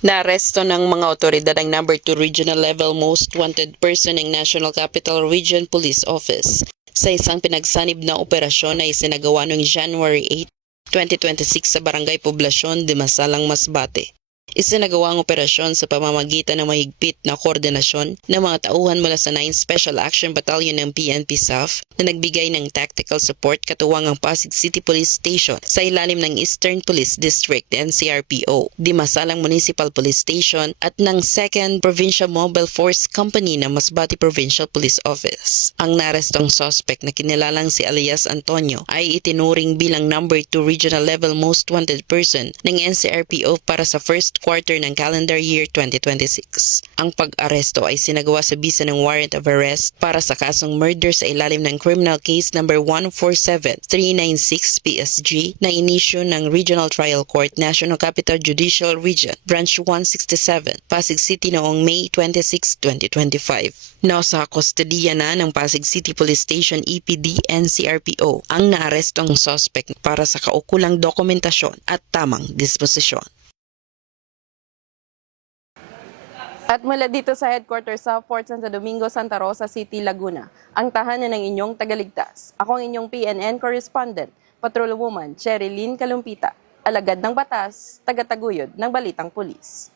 Naaresto ng mga otoridad ang number 2 regional level most wanted person ng National Capital Region Police Office sa isang pinagsanib na operasyon na isinagawa noong January 8, 2026 sa Barangay Poblasyon, Dimasalang, Masbate. Isinagawa ang operasyon sa pamamagitan ng mahigpit na koordinasyon ng mga tauhan mula sa 9 Special Action Battalion ng PNP SAF na nagbigay ng tactical support katuwang ang Pasig City Police Station sa ilalim ng Eastern Police District NCRPO, Dimasalang Municipal Police Station at ng 2nd Provincial Mobile Force Company ng Masbate Provincial Police Office. Ang narestong suspect na kinilalang si alias Antonio ay itinuring bilang number 2 regional level most wanted person ng NCRPO para sa first quarter ng calendar year 2026. Ang pag-aresto ay sinagawa sa bisa ng warrant of arrest para sa kasong murder sa ilalim ng criminal case number 147396 PSG na inisyu ng Regional Trial Court, National Capital Judicial Region, Branch 167, Pasig City noong May 26, 2025. Nasa kustodiya na ng Pasig City Police Station EPD NCRPO ang naarestong suspect para sa kaukulang dokumentasyon at tamang disposisyon. At mula dito sa headquarters sa Fort Santo Domingo, Santa Rosa City, Laguna, ang tahanan ng inyong tagaligtas. Ako ang inyong PNN correspondent, Patrolwoman Cherry Lynn Kalumpita, alagad ng batas, tagataguyod ng Balitang Pulis.